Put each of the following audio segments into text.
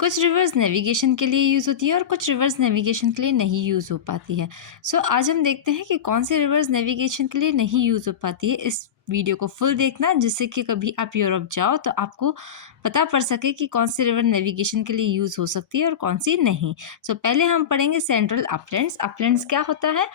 कुछ reverse navigation के लिए यूज़ होती है और कुछ रिवर्स नेविगेशन के लिए नहीं यूज़ हो पाती है। सो आज हम देखते हैं कि कौन सी रिवर्स नेविगेशन के लिए नहीं यूज़ हो पाती है। इस वीडियो को फुल देखना, जिससे कि कभी आप यूरोप जाओ तो आपको पता पड़ सके कि कौन सी रिवर नेविगेशन के लिए यूज़ हो सकती है और कौन सी नहीं। सो पहले हम पढ़ेंगे सेंट्रल अपलैंड्स। अपलैंड्स क्या होता है?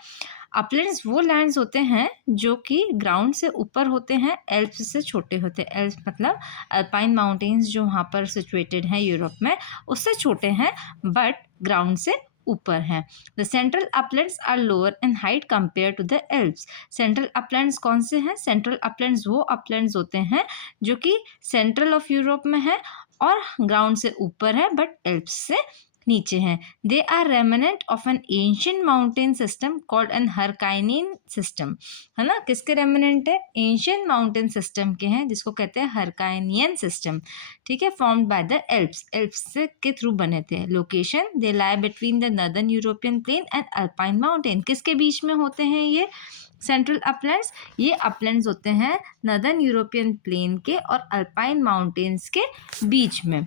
अपलैंड्स वो लैंड्स होते हैं जो कि ग्राउंड से ऊपर होते हैं, एल्प्स से छोटे होते हैं। एल्प्स मतलब अल्पाइन माउंटेन्स जो वहाँ पर सिचुएटेड हैं यूरोप में, उससे छोटे हैं बट ग्राउंड से ऊपर हैं। The central uplands are lower in height compare to the Alps. Central uplands कौन से हैं? सेंट्रल अपलैंड्स वो अपलैंड्स होते हैं जो कि सेंट्रल ऑफ यूरोप में है और ग्राउंड से ऊपर है बट एल्प्स से नीचे हैं। They are remnant of an ancient mountain system called an Hercynian system. है ना, किसके रेमिनेंट है? एंशियंट माउंटेन सिस्टम के हैं, जिसको कहते हैं हरकाइनियन सिस्टम। ठीक है, formed by the Alps. Alps के थ्रू बने थे। Location, they lie between the northern European plain and alpine mountain. किसके बीच में होते हैं ये सेंट्रल अपलैंड्स? ये अपलैंड्स होते हैं नॉर्दर्न यूरोपियन प्लेन के और अल्पाइन माउंटेन्स के बीच में,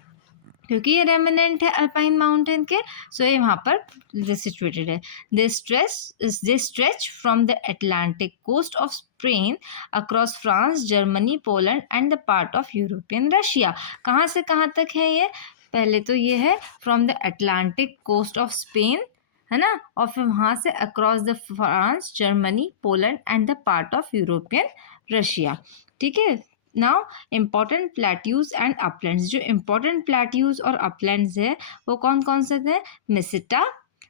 क्योंकि ये रेमिनेंट है अल्पाइन माउंटेन के, सो ये वहाँ पर सिचुएटेड है। They stretch from the Atlantic coast of Spain across France, Germany, Poland and the part of European Russia. कहाँ से कहाँ तक है ये? पहले तो ये है from the Atlantic coast of Spain, है ना, और फिर वहाँ से across the France, Germany, Poland and the part of European Russia. ठीक है। Now important plateaus and uplands. जो इम्पॉर्टेंट प्लेट्यूज और अपलैंड्स है वो कौन कौन से थे? Meseta,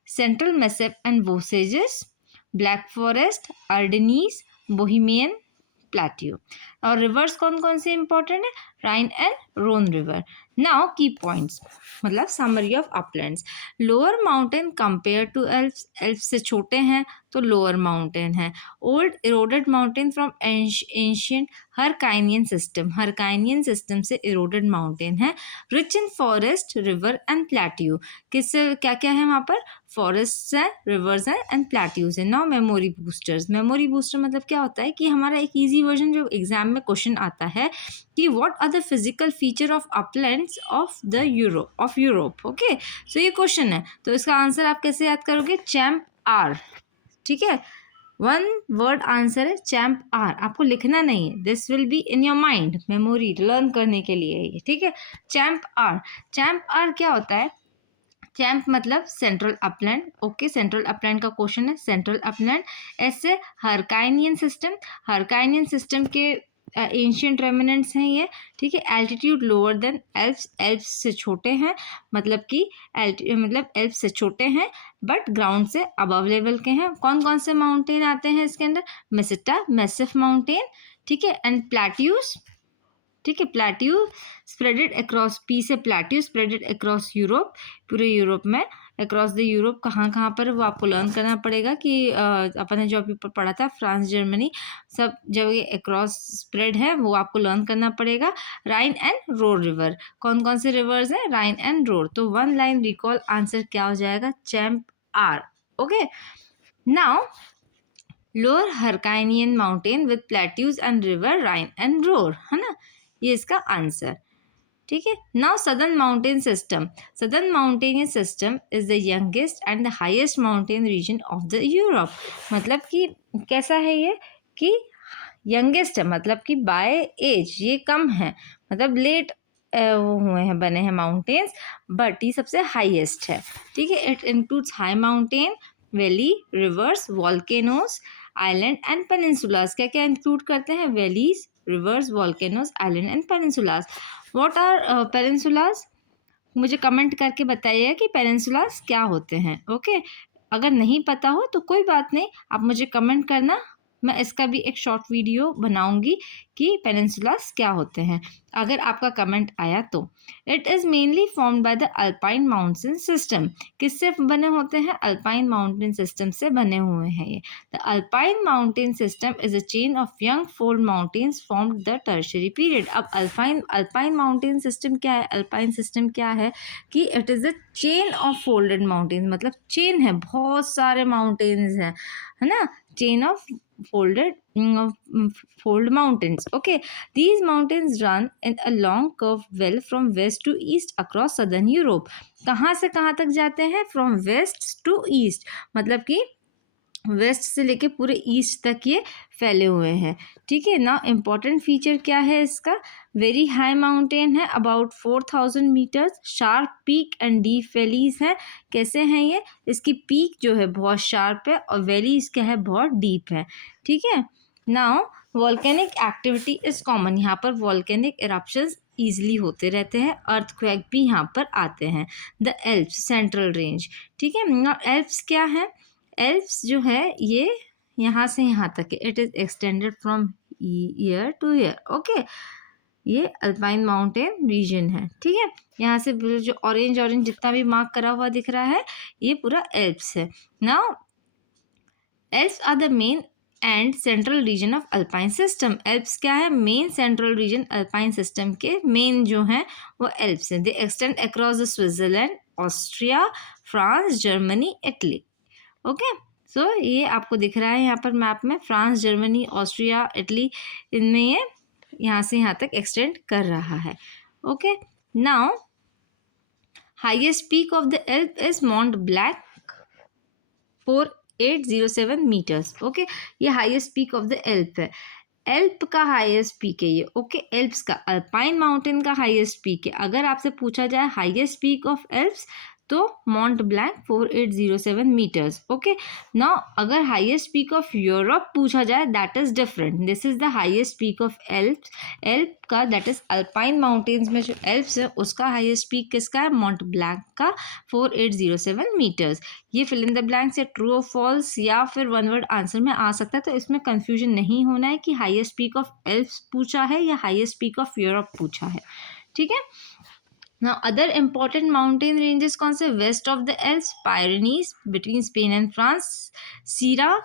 Central Massif and Vosges, Black Forest, Ardennes, Bohemian plateau. और रिवर्स कौन कौन से इंपॉर्टेंट है? Rhine and Rhone river. Now key points, मतलब summary of uplands. Lower mountain compare to Alps. Alps से छोटे हैं तो लोअर माउंटेन है। Old eroded mountain from ancient Hercynian system. Hercynian system से इरोडेड माउंटेन है। Rich in forest, river and plateau. किससे क्या क्या है वहाँ पर? फॉरेस्ट हैं, रिवर्स हैं एंड प्लेट्यूज हैं। Now memory boosters. Memory booster मतलब क्या होता है कि हमारा एक इजी वर्जन जो एग्जाम में क्वेश्चन आता है कि what are the physical feature of uplands of the Europe. Okay, so ये क्वेश्चन है, तो इसका आंसर आप कैसे याद करोगे? Champ R. ठीक है, वन वर्ड आंसर है चैम्प आर। आपको लिखना नहीं है, this will be in your mind, memory learn करने के लिए है ये। ठीक है, चैम्प आर। चैम्प आर क्या होता है? चैम्प मतलब central upland. Okay, central upland का क्वेश्चन है, सेंट्रल अपलैंड। ऐसे हरकाइनियन सिस्टम। हरकाइनियन सिस्टम के एंशियंट रेमिनेंट्स हैं ये। ठीक है, altitude lower than Alps. Alps से छोटे हैं, मतलब कि एल्प्स से छोटे हैं बट ग्राउंड से अबव लेवल के हैं। कौन कौन से माउंटेन आते हैं इसके अंदर? मेसिटा, मैसिव माउंटेन। ठीक है, एंड प्लेट्यूज। ठीक है, प्लेट्यू स्प्रेडेड अक्रॉस, पी से प्लेट्यू स्प्रेडेड अक्रॉस यूरोप, पूरे यूरोप में। अक्रॉस द यूरोप कहाँ कहाँ पर, वो आपको लर्न करना पड़ेगा कि अपन ने जो अभी पढ़ा था फ्रांस, जर्मनी, सब जब ये अक्रॉस स्प्रेड है वो आपको लर्न करना पड़ेगा। Rhine and Rhone river. कौन कौन से रिवर्स हैं? Rhine and Rhone. तो वन लाइन रिकॉल, आंसर क्या हो जाएगा? Champ R. Okay, now lower Hercynian mountain with plateaus and river Rhine and Rhone, है ना, ये इसका आंसर। ठीक है, now southern mountain system. Southern mountain system is the youngest and the highest mountain region of the Europe. मतलब कि कैसा है ये कि यंगेस्ट है, मतलब कि बाय एज ये कम है, मतलब लेट वो हुए हैं, बने हैं माउंटेन्स, बट ये सबसे हाईएस्ट है। ठीक है, it includes high mountain, valley, rivers, volcanoes, island and peninsulas. क्या क्या इंक्लूड करते हैं? Valleys, rivers, volcanoes, island and peninsulas. What are peninsulas? मुझे कमेंट करके बताइए कि पेनिनसुलास क्या होते हैं। ओके, अगर नहीं पता हो तो कोई बात नहीं, आप मुझे कमेंट करना, मैं इसका भी एक शॉर्ट वीडियो बनाऊंगी कि पेनिनसुलास क्या होते हैं, अगर आपका कमेंट आया तो। It is mainly formed by the alpine mountain system. किससे बने होते हैं? अल्पाइन माउंटेन सिस्टम से बने हुए हैं ये। The alpine mountain system is a chain of young fold mountains formed the tertiary period. अब अल्पाइन माउंटेन सिस्टम क्या है? अल्पाइन सिस्टम क्या है कि it is a chain of folded mountains, मतलब चेन है, बहुत सारे माउंटेन्स हैं, है ना, chain of fold mountains. Okay, these mountains run in a long curved well from west to east across southern Europe. कहाँ से कहाँ तक जाते हैं? From west to east, मतलब कि वेस्ट से लेके पूरे ईस्ट तक ये फैले हुए हैं। ठीक है ना। इम्पॉर्टेंट फीचर क्या है इसका? वेरी हाई माउंटेन है, about 4000 metres, sharp peak and deep valleys हैं। कैसे हैं ये? इसकी पीक जो है बहुत शार्प है और वैलीज क्या है? बहुत डीप है। ठीक है। Now volcanic activity is common, यहाँ पर वॉल्केनिक इरप्शंस ईजिली होते रहते हैं, अर्थक्वेक भी यहाँ पर आते हैं। The Alps central range. ठीक है ना। एल्प्स क्या है? एल्प्स जो है ये यहाँ से यहाँ तक है। It is extended from year two year. Okay, ये अल्पाइन माउंटेन रीजन है। ठीक है। यहाँ से जो ऑरेंज ऑरेंज जितना भी मार्क करा हुआ दिख रहा है ये पूरा एल्प्स है। Now Alps are the main and central region of Alpine system. Alps क्या है? Main central region Alpine system के मेन जो है वो एल्प्स है। They extend across the Switzerland, Austria, France, Germany, Italy. Okay, so ये आपको दिख रहा है यहाँ पर मैप में, फ्रांस, जर्मनी, ऑस्ट्रिया, इटली, इनमें ये यहाँ से यहाँ तक एक्सटेंड कर रहा है। Okay, now highest peak of the Alp is Mount Blanc 4807 metres. Okay, ये highest peak of the Alp है। एल्प का हाईएस्ट पीक है ये। ओके, एल्प्स का, अल्पाइन माउंटेन का हाईएस्ट पीक है। अगर आपसे पूछा जाए हाईएस्ट पीक ऑफ एल्प्स तो Mount Blanc 4807 metres. Okay, now अगर हाईएस्ट पीक ऑफ यूरोप पूछा जाए that is different. This is the highest peak of Alps. एल्प का दैट इज अल्पाइन माउंटेन्स में जो एल्प्स है उसका हाईएस्ट पीक किसका है? माउंट ब्लैंक का 4807 मीटर्स। ये फिल इन द ब्लैंक्स या ट्रू और फॉल्स या फिर वन वर्ड आंसर में आ सकता है, तो इसमें कंफ्यूजन नहीं होना है कि हाईएस्ट पीक ऑफ एल्प्स पूछा है या हाईएस्ट पीक ऑफ यूरोप पूछा है। ठीक है। Now other important mountain ranges कौन से? West of the Alps, Pyrenees between Spain and France, Sierra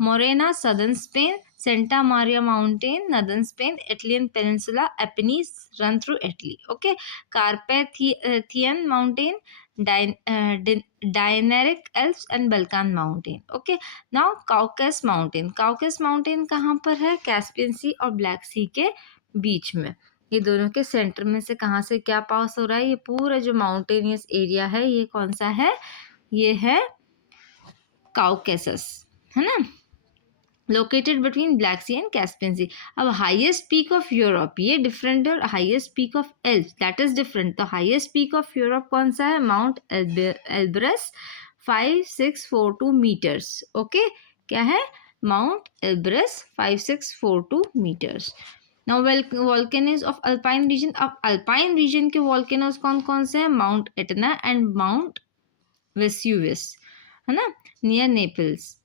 Morena southern Spain, Santa Maria mountain northern Spain, Italian peninsula, Apennines run through Italy. Okay, Carpathian mountain, Dinaric Alps and Balkan mountain. Okay, now Caucasus mountain. Caucasus mountain कहाँ पर है? Caspian सी और black सी के बीच में, ये दोनों के सेंटर में से कहाँ से क्या पास हो रहा है? ये पूरा जो माउंटेनियस एरिया है ये कौन सा है? ये है काउकेसस, है ना, located between Black Sea and Caspian Sea. अब हाईएस्ट पीक ऑफ यूरोप ये डिफरेंट है और highest peak of Alps that is different. तो हाईएस्ट पीक ऑफ यूरोप कौन सा है? Mount Elbrus 5642 metres. ओके, क्या है? Mount Elbrus 5642 metres. Now volcanoes of alpine region. अब अल्पाइन रीजन के वॉल्केनोज कौन कौन से हैं? Mount Etna and mount Vesuvius, है ना, नियर नेपल्स।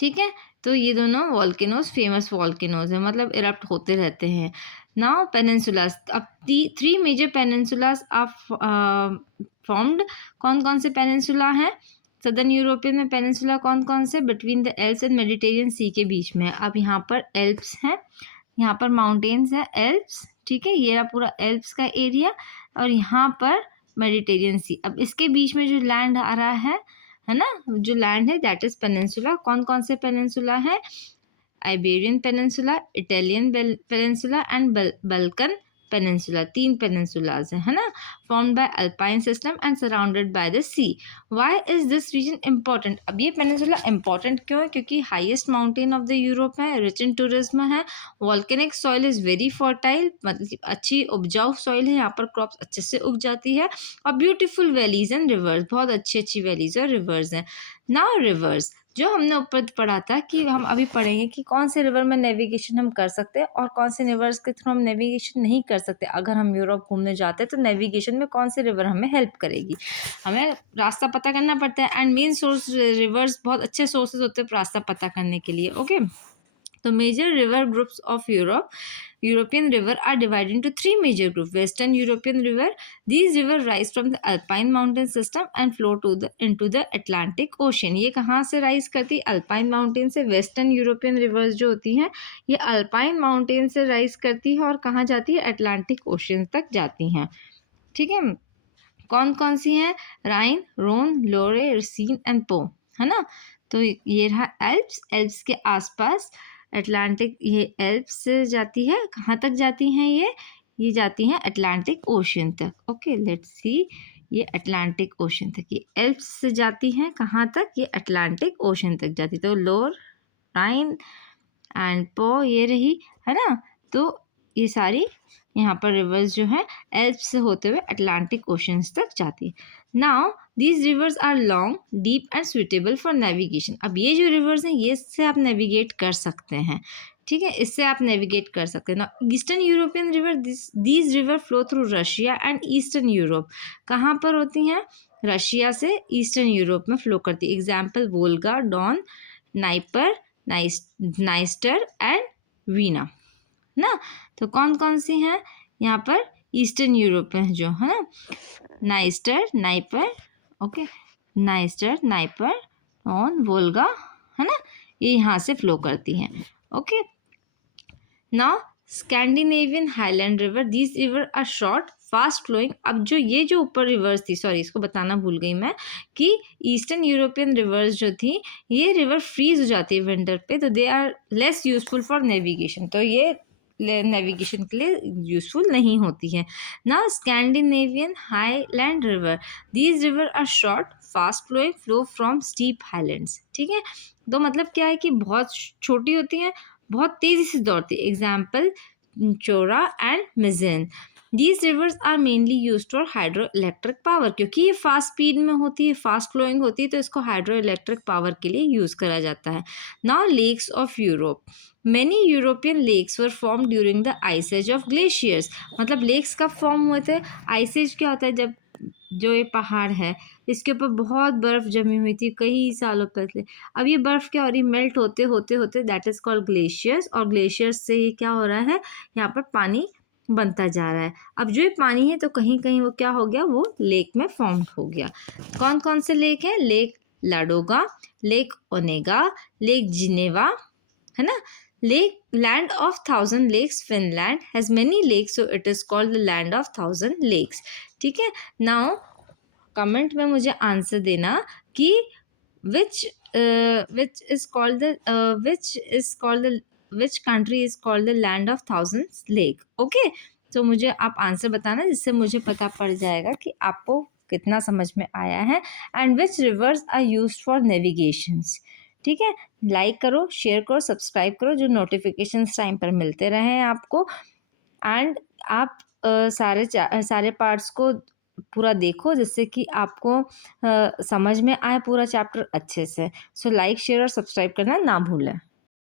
ठीक है, तो ये दोनों वॉल्केनोज फेमस वॉल्केनोज हैं, मतलब इरप्ट होते रहते हैं। नाउ पेनिनसुलास। अब 3 मेजर पेनिनसुलास आर फॉर्म्ड। कौन कौन से पेनिनसुला हैं? सदर्न यूरोपियन में पेनिनसुला कौन कौन से? Between the Alps and Mediterranean sea के बीच में। अब यहाँ पर एल्प्स हैं, यहाँ पर माउंटेन्स है एल्प्स। ठीक है, ये रहा पूरा एल्प्स का एरिया और यहाँ पर मेडिटेरियन सी। अब इसके बीच में जो लैंड आ रहा है ना, जो लैंड है दैट इज पेनिनसुला। कौन कौन से पेनिनसुला है? Iberian peninsula, Italian peninsula and Balkan peninsula. 3 peninsulas है ना, formed by alpine system and surrounded by the sea. Why is this region important? अब ये पेनिनसुला इम्पॉर्टेंट क्यों है? क्योंकि highest mountain of the Europe है, रिच इन टूरिज्म है, volcanic soil is very fertile, मतलब अच्छी उपजाऊ सॉइल है, यहाँ पर क्रॉप्स अच्छे से उग जाती है, और ब्यूटीफुल वैलीज एंड रिवर्स, बहुत अच्छी अच्छी वैलीज और रिवर्स हैं। नाउ रिवर्स जो हमने ऊपर पढ़ा था कि हम अभी पढ़ेंगे कि कौन से रिवर में नेविगेशन हम कर सकते हैं और कौन से रिवर्स के थ्रू हम नेविगेशन नहीं कर सकते। अगर हम यूरोप घूमने जाते हैं तो नेविगेशन में कौन से रिवर हमें हेल्प करेगी? हमें रास्ता पता करना पड़ता है एंड मेन सोर्स रिवर्स बहुत अच्छे सोर्सेज होते हैं रास्ता पता करने के लिए। ओके, तो major river groups of Europe, European river are divided into 3 major groups. Western European river, these rivers rise from the Alpine mountain system and flow into the Atlantic Ocean. ये कहाँ से rise करती है? अल्पाइन माउंटेन से। Western European reverse जो होती हैं ये अल्पाइन माउंटेन से राइज करती है और कहाँ जाती है? अटलांटिक ओशन तक जाती हैं। ठीक है, कौन कौन सी हैं? राइन, रोन, लोरे, सीन एंड पो, है ना। तो ये रहा एल्प्स। एल्प्स के आसपास अटलांटिक, ये एल्प्स से जाती है, कहाँ तक जाती हैं ये जाती हैं अटलांटिक ओशन तक। ओके, लेट्स सी, ये अटलांटिक ओशन तक, ये एल्प्स से जाती हैं कहाँ तक, ये अटलांटिक ओशन तक जाती। तो लोअर राइन एंड पो ये रही, है ना। तो ये सारी यहाँ पर रिवर्स जो है एल्प्स से होते हुए अटलांटिक ओशंस तक जाती है। Now these rivers are long, deep and suitable for navigation. अब ये जो रिवर्स हैं ये इससे आप नेविगेट कर सकते हैं, ठीक है, इससे आप नेविगेट कर सकते हैं ना। Eastern European river, these river flow through Russia and eastern Europe. कहाँ पर होती हैं, रशिया से ईस्टर्न यूरोप में फ्लो करती है। Example Volga, Don, Dnieper, Dniester and Dvina, ना। तो कौन कौन सी हैं यहाँ पर, ईस्टर्न यूरोप में जो है ना, Dniester, Dnieper, okay, Dniester, Dnieper, Don, Volga, है ना, ये यहाँ से फ्लो करती हैं। Okay, now Scandinavian highland river, these river are short fast flowing. अब जो ये जो ऊपर रिवर्स थी, सॉरी इसको बताना भूल गई मैं, कि ईस्टर्न यूरोपियन रिवर्स जो थी ये रिवर फ्रीज हो जाती है विंटर पे, तो they are less useful for navigation, तो ये नेविगेशन के लिए यूजफुल नहीं होती है ना। Scandinavian highland river, these river are short fast flowing, flow from steep highlands, ठीक है। तो मतलब क्या है कि बहुत छोटी होती हैं, बहुत तेज़ी से दौड़ती है। एग्जाम्पल चोरा एंड मिजेन। These rivers are mainly use for hydro electric power, क्योंकि ये फास्ट स्पीड में होती है, फास्ट फ्लोइंग होती है, तो इसको हाइड्रो इलेक्ट्रिक पावर के लिए यूज़ करा जाता है। Now lakes of Europe, many European lakes were form during the ice age of glaciers. मतलब लेक्स कब फॉर्म हुए थे, आइस एज क्या होता है, जब जो ये पहाड़ है इसके ऊपर बहुत बर्फ़ जमी हुई थी कई सालों पहले। अब ये बर्फ़ क्या हो रही है, मेल्ट होते होते होते, दैट इज़ कॉल्ड ग्लेशियर्स, और ग्लेशियर्स से ये क्या हो रहा है, यहाँ पर पानी बनता जा रहा है। अब जो ये पानी है तो कहीं कहीं वो क्या हो गया, वो लेक में फॉर्म हो गया। कौन कौन से लेक हैं, lake Ladoga, lake Onega, lake Geneva, है ना। Lake land of 1000 lakes, Finland has many lakes, so it is called the land of 1000 lakes, ठीक है। नाउ कमेंट में मुझे आंसर देना कि which is called the which country is called the land of thousands lake, okay। तो मुझे आप answer बताना, जिससे मुझे पता पड़ जाएगा कि आपको कितना समझ में आया है। And which rivers are used for navigations, ठीक है। लाइक करो, शेयर करो, सब्सक्राइब करो, जो नोटिफिकेशंस टाइम पर मिलते रहें आपको। एंड आप सारे पार्ट्स को पूरा देखो, जिससे कि आपको समझ में आए पूरा चैप्टर अच्छे से। सो लाइक, शेयर और सब्सक्राइब करना ना भूलें।